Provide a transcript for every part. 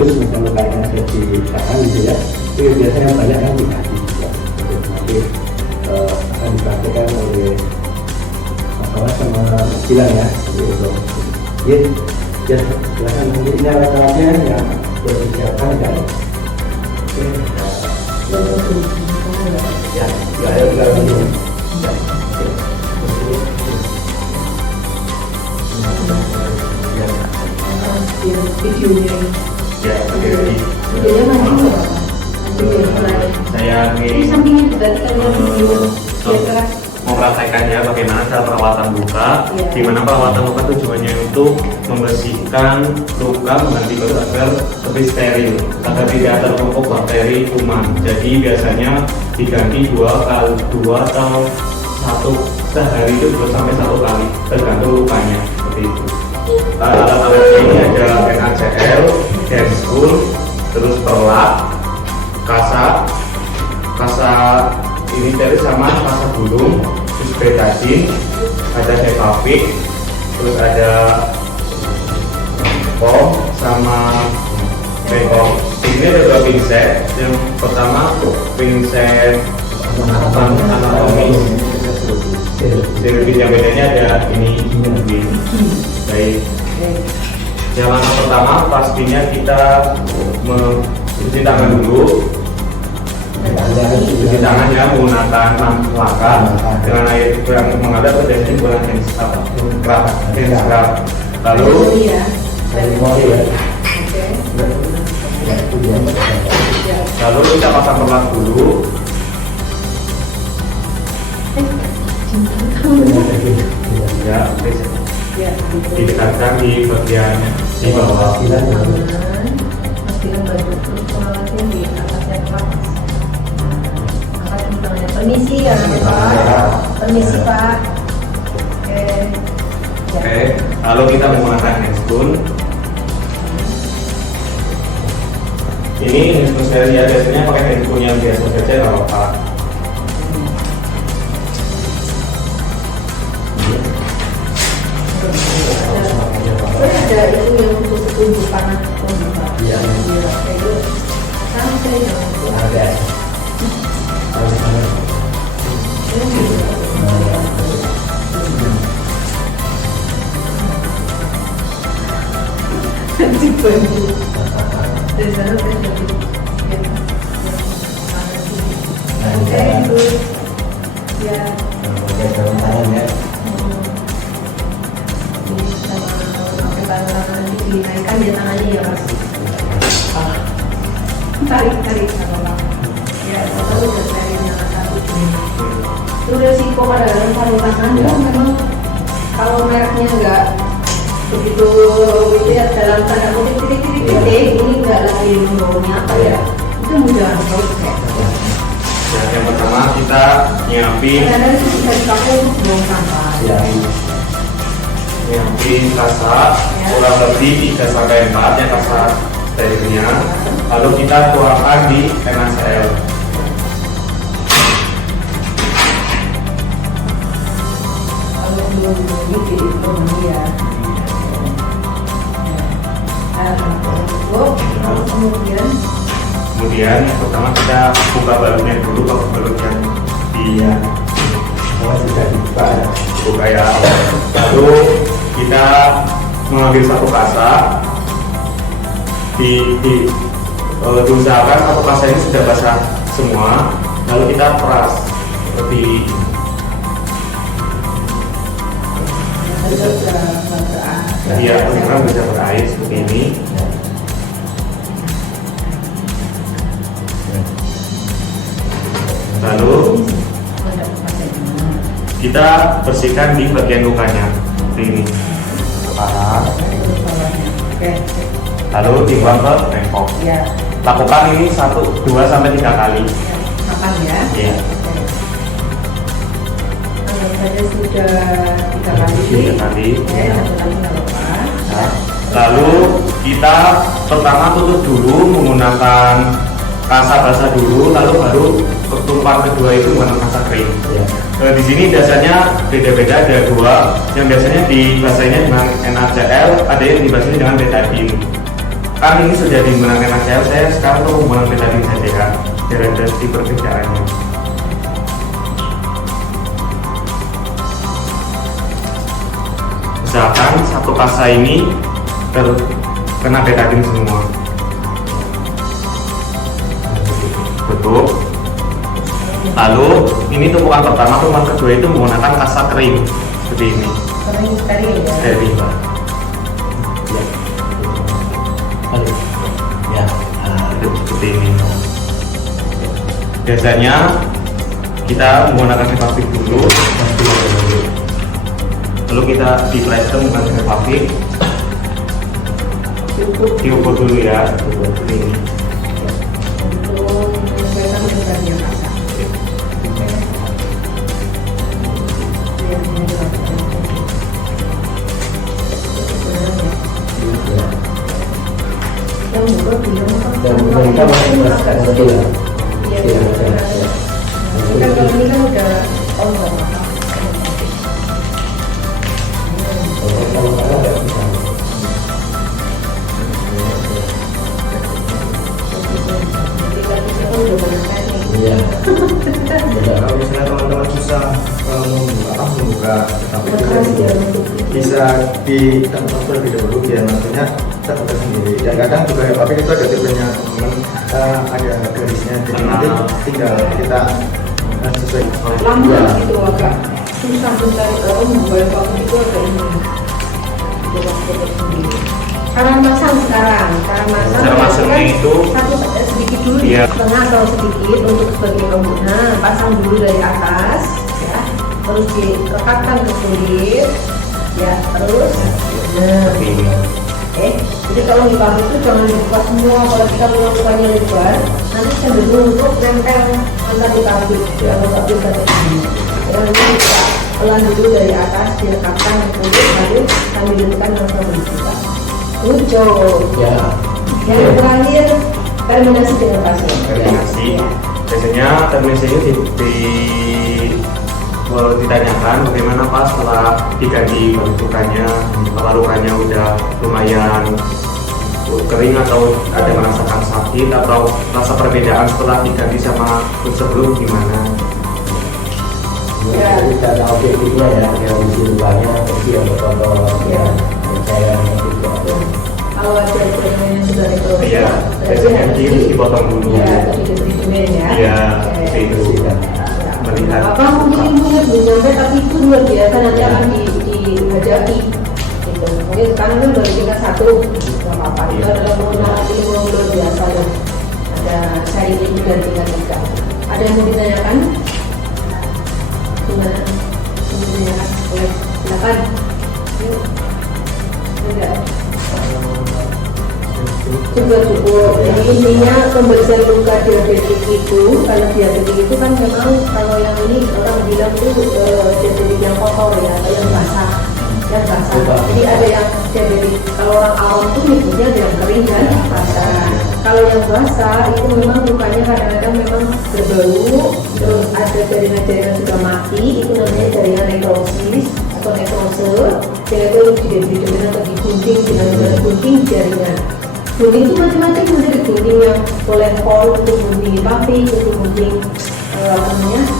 halus, misalnya lukanya ada di tangan gitu ya, itu biasanya banyak yang di kaki juga. Nanti akan dipraktikkan oleh Mas Awas sama Mas Gilang ya, gitu. Ya, silakan nanti ini alat-alatnya yang sudah disiapkan kan. Oke. Ya, ya, videonya ya, videonya mana nggak saya ini sampingnya juga kita lihat video dia mempraktekkan ya bagaimana cara perawatan luka, di mana perawatan luka tujuannya untuk membersihkan luka, mengganti baru agar lebih steril, agar tidak tertumpuk bakteri kuman. Jadi biasanya diganti 2 atau 1 sehari itu 2 sampai 1 kali tergantung lukanya seperti itu. Alat-alatnya ini ada NaCl, Denscool, terus perlak, kasa ini dari sama kasa burung, terus betadine, ada Decapik, terus ada pom sama pekong. Ini ada 2 pinset. Yang pertama pinset anatomis, yang bedanya ada ini. Baik. Yang langkah pertama pastinya kita mencuci tangan dulu. Cuci tangan ya menggunakan langkah dengan air yang mengalir atau biasanya menggunakan hand scrub. Lalu kita pasang perlak dulu. Ya, didekatkan di bagian di bawah. Permisi ya Pak. Permisi Pak. Oke. Lalu kita menggunakan handscoon. Ini handscoon saya biasanya pakai handphone yang biasa saja nggak apa-apa. Ada itu yang untuk petunjuk panas ya. Itu sampai ada. dinaikkan dia tangannya ya Mas. Tarik sama Pak. Ya, lalu udah cari yang satu. Itu resiko pada dalam sarung tangan itu memang kalau mereknya enggak begitu gitu ya dalam tanda kutip titik-titik ini enggak lagi membawanya apa ya, itu mudah robek. Ya, yang pertama kita nyiapin. Karena itu bisa dipakai untuk buang sampah. Ya. Nyiapin kasa kurang lebih 3 sampai 4 ya kasa sterilnya. Lalu kita tuangkan di NaCl. Kalau belum ini ya. Lalu kemudian Kemudian yang pertama kita buka balutnya dulu, pakai balut yang Sudah dibuka ya. buka ya. Lalu kita mengambil satu kasa, diusahakan satu kasa ini sudah basah semua. Lalu kita peras seperti sekarang bisa berair seperti ini. Lalu kita bersihkan di bagian lukanya seperti ini. Lalu dibuang ke mangkok. ya Lakukan ini 1, 2 sampai 3 kali. makan ya. Ya. Kalau saja sudah 3 kali. 3 kali. Oke, 1 kali nggak apa-apa. Nah, lalu kita pertama tutup dulu menggunakan kasa basah dulu, lalu baru tumpuan kedua itu menggunakan kasa kering. Ya. Di sini biasanya beda-beda, ada 2 yang biasanya dibasahinya dengan NaCl, ada yang dibasahi dengan betadine. kan ini sudah digunakan saya sekarang tuh menggunakan betadine saja ya, biar ada di perbedaannya. Misalkan satu kasa ini terkena betadine semua, betul. Lalu ini tumpukan pertama, tumpukan kedua itu menggunakan kasa kering seperti ini. Kering ya. Kering, Pak. Ya. Seperti ini. Biasanya kita menggunakan Sevavik dulu, lalu kita di plaster menggunakan Sevavik, diukur dulu ya, seperti ini. Untuk menyesuaikan dengan yang kasa. Yang buka bilang Dan mereka masih merasakan kecil ya. Iya, kan kalau ini kan udah on nggak apa-apa. Kalau salah nggak bisa. Iya. Kalau misalnya teman-teman susah membuka tapi bisa di tempat lebih dahulu biar maksudnya terbuka sendiri. Dan kadang juga ya tapi itu ada tipenya teman ada garisnya jadi nanti tinggal kita sesuai. Lama gitu agak susah mencari orang membayar waktu itu agak ini. Cara masang sekarang, Cara masangnya itu satu sedikit dulu iya. di tengah atau sedikit untuk sebagai pengguna, pasang dulu dari atas, ya, terus direkatkan ke kulit, ya, terus, nah, seperti ini. jadi kalau di pabrik itu jangan dibuka semua, kalau kita punya lukanya lebar, nanti cenderung untuk nempel antar di pabrik, ya, kalau nggak bisa begini. Nanti kita pelan dulu dari atas, direkatkan ke kulit, lalu kami berikan langsung berbuka. Ucap. Ya. Yang terakhir terminasi dengan pasien. Terminasi. Ya. Biasanya terminasinya ditanyakan bagaimana Pak setelah diganti lukanya, kalau lukanya udah lumayan kering atau ada merasakan sakit atau rasa perbedaan setelah diganti sama sebelum gimana? Ya, jadi cara objektifnya ya, yang di lukanya kecil atau kotor, ya, cairan yang tidak ada. Kalau ada jaringan yang sudah retrovirus, Iya, biasanya dipotong dulu. Ya, ditutup-tutupin ya. Iya, Oke. itu sih kan. Melihat. Apa mungkin ibunya belum nyampe tapi itu luar biasa nanti akan dihadapi. Gitu. Mungkin sekarang kan baru tingkat 1, nggak apa-apa. Itu Iya. adalah ilmu luar biasa ya. Ada cari ilmu dan tingkat 3. Ada yang mau ditanyakan? Gimana? Mau ditanyakan? Boleh, silakan. Yuk. Enggak. Cukup. Jadi intinya pembersihan luka diabetik itu, kalau diabetik itu kan memang kalau yang ini orang bilang itu diabetik yang kotor ya, atau yang basah, yang basah. Jadi ada yang diabetik, kalau orang awam tuh nyebutnya ada yang kering dan basah. Kalau yang basah itu memang lukanya kadang-kadang memang berbau, terus ada jaringan-jaringan sudah mati, itu namanya jaringan nekrosis atau nekrose. Jadi itu diabetik atau digunting, dengan gunting jaringan. Gunting itu macam-macam, bisa digunting yang boleh pol untuk gunting pabrik, untuk gunting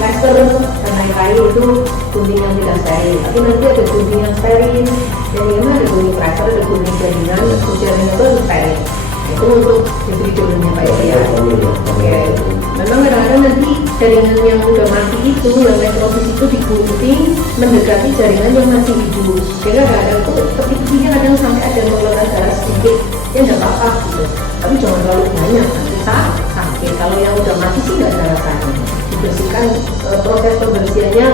plaster dan lain-lain, itu gunting yang tidak steril. Tapi nanti ada gunting yang steril, dan ini ada gunting plaster, ada gunting jaringan, jaringan itu harus steril. Itu untuk diberi jaringannya Pak ya. Oke. Memang kadang-kadang nanti jaringan yang udah mati itu, yang nekrosis itu digunting mendekati jaringan yang masih hidup. Sehingga kadang itu peti-petinya kadang sampai ada mengeluarkan darah sedikit. Ya nggak apa-apa gitu, tapi jangan terlalu banyak, nanti sakit. Kalau yang udah mati sih nggak ada rasanya. Dibersihkan, proses pembersihannya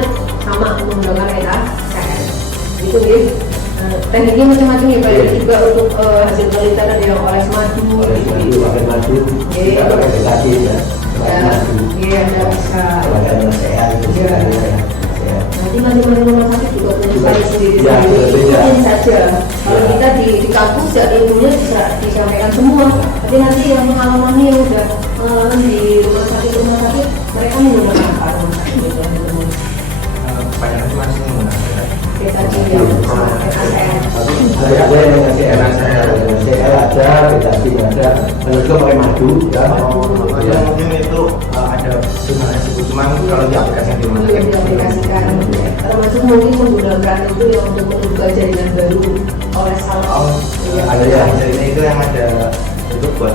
sama menggunakan NaCl. Itu ya. Tekniknya macam-macam ya Pak. Juga untuk hasil penelitian ada yang oles madu. Pakai madu, kita pakai betadine ya. Pakai madu. Iya, ada bisa. Pakai NaCl itu ya. Nanti masing-masing rumah sakit juga punya Juga. sendiri. Ya, berbeda. Mungkin saja. Kalau kita di kampus ya ilmunya bisa disampaikan semua. Tapi nanti yang pengalamannya yang udah pengalaman di rumah sakit mereka menggunakan apa rumah sakit gitu teman-teman. Kebanyakan cuma sih menggunakan Betadine yang NaCl. Ada yang ngasih NaCl ada, betadine madu ya. Ya, mungkin itu ada sebenarnya sih, cuman kalau di aplikasi yang Itu yang diaplikasikan, termasuk mungkin menggunakan itu yang untuk membuka jaringan baru oleh salon. Iya. ada yang jadi itu yang ada itu buat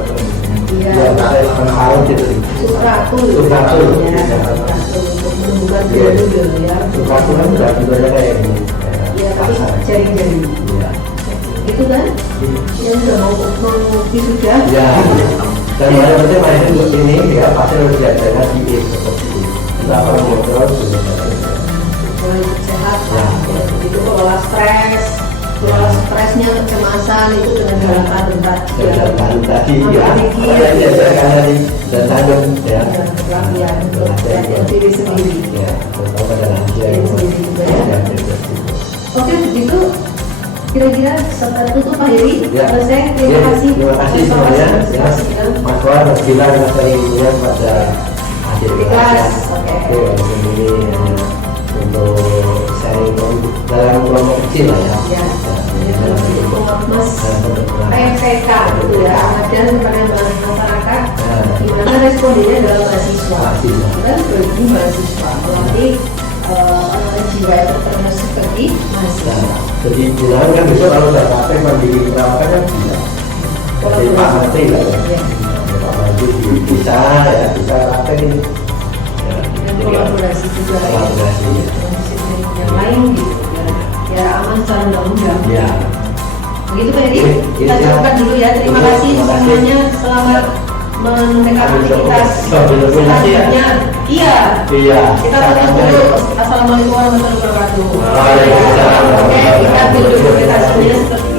Iya. Ya, kalau gitu. Supratul. Supratul. Ya, supratul untuk menumbuhkan baru ya. Supratul kan udah bentuknya kayak ini. Iya, tapi jaring-jaring. Iya. Itu kan yang udah mau sudah. Ya. Dan maksudnya main ini ya pasti harus diajarkan di seperti ini. Kenapa ngobrol sudah Mulai sehat, itu kelola stres, kelola stresnya, kecemasan itu dengan gerakan tadi ya. Saya diajarkan tadi dan tanggung ya. latihan untuk latihan diri sendiri. Ya, terutama pada lansia Diri sendiri juga ya. Oke, begitu kira-kira serta tutup Pak Heri. Ya. Selesai. Terima Ya, kasih. terima kasih semuanya. Ya, Mas War, Mas Gilang, Mas Heri kemudian pada akhir Ikhlas. Oke. walaupun ini hanya untuk sharing dalam kelompok kecil lah ya. Ya. Ini untuk Mas PMCK gitu ya, dan kepada masyarakat. Gimana respondennya adalah mahasiswa. Dan bagi mahasiswa melalui jiwa entrepreneur seperti mahasiswa. Jadi bilang kan besok kalau udah praktek mandiri perawatan kan bisa. Jadi Pak Menteri lah ya. Ya. Pak Menteri bisa ya, bisa praktek ini. Ya, Dan jadi kolaborasi juga ya. kolaborasi. Yang lain gitu ya aman secara undang-undang. Ya. Begitu Pak Edi, kita Iya. cukupkan dulu ya. Terima Iya, kasih terima kasih. semuanya selamat menunaikan aktivitas selanjutnya. Iya. Iya. Kita tutup dulu. Assalamualaikum warahmatullahi wabarakatuh. Waalaikumsalam. Oke, kita tutup presentasinya seperti